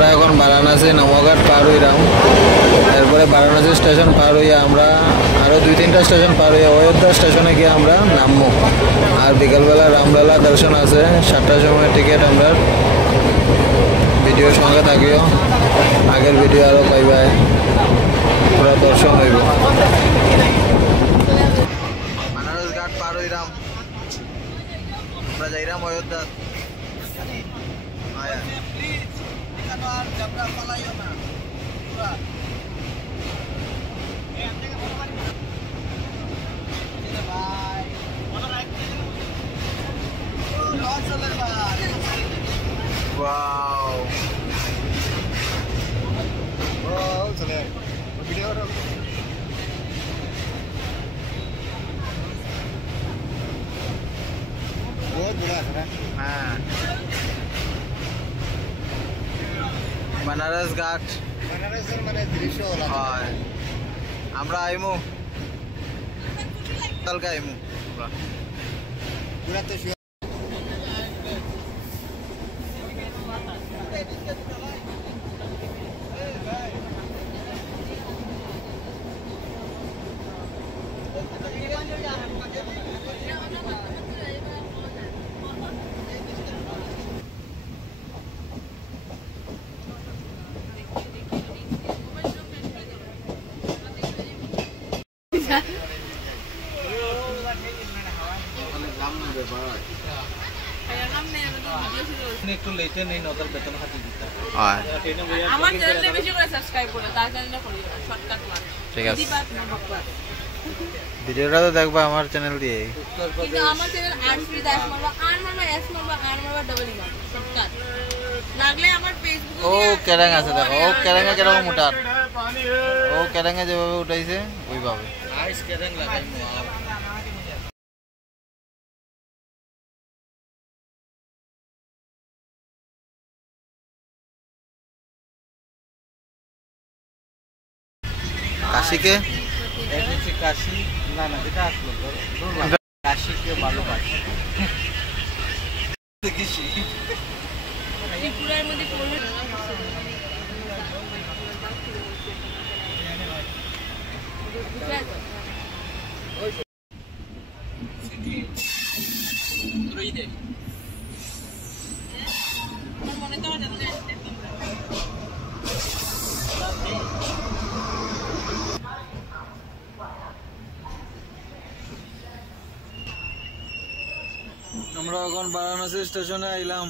আমরা এখন বারাণসী নমঘাট পার হইলাম। এরপরে বারাণসী স্টেশন পার হইয়া আমরা আরও 2-3টা স্টেশন পার হইয়া অযোধ্যা স্টেশনে গিয়ে আমরা নামবো। আর বিকালবেলা রামলালা দর্শন আছে 7টার সময় টিকিট। আমরা ভিডিওর সঙ্গে থাকিও, আগের ভিডিও আরও পাইবাই, পুরো দর্শন হইব। বানারস ঘাট পার হইলাম, আমরা যাইলাম অযোধ্যা। Wow. Wow, चले वीडियो करो। बहुत बड़ा है। हाँ। बनारस घाट। बनारस মানে দৃশ্য হলো। হ্যাঁ। আমরা আইমু। কালকে আইমু। পুরা তো একটু লেটে নেই নদর বেতন হাতে দিতে হয়। আমার চ্যানেলে বেশি করে সাবস্ক্রাইব করো, তার চ্যানেলে করি শর্টকাট মার। ঠিক আছে, ভিডিওটা তো দেখবা আমার চ্যানেল দিয়ে। কিন্তু আমার চ্যানেল আরসি দাস মারবা, আর মারবা এস মারবা, আর মারবা ডবল ই মারবা শর্টকাট লাগলে আমার ফেসবুক। ও কেরাং আছে দেখো, ও কেরাঙ্গে কেরকম উঠার, ও কেরাঙ্গে যেভাবে উঠাইছে ওইভাবে নাইস কেরাং লাগাইমু। काशी के काशी ना ना যেটা আসলো काशी के ভালোবাসি দেখিছি ত্রিপুরার মধ্যে পড়লো। রইদে মনে তো জানতে আমরা এখন বারাণসী স্টেশনে আইলাম।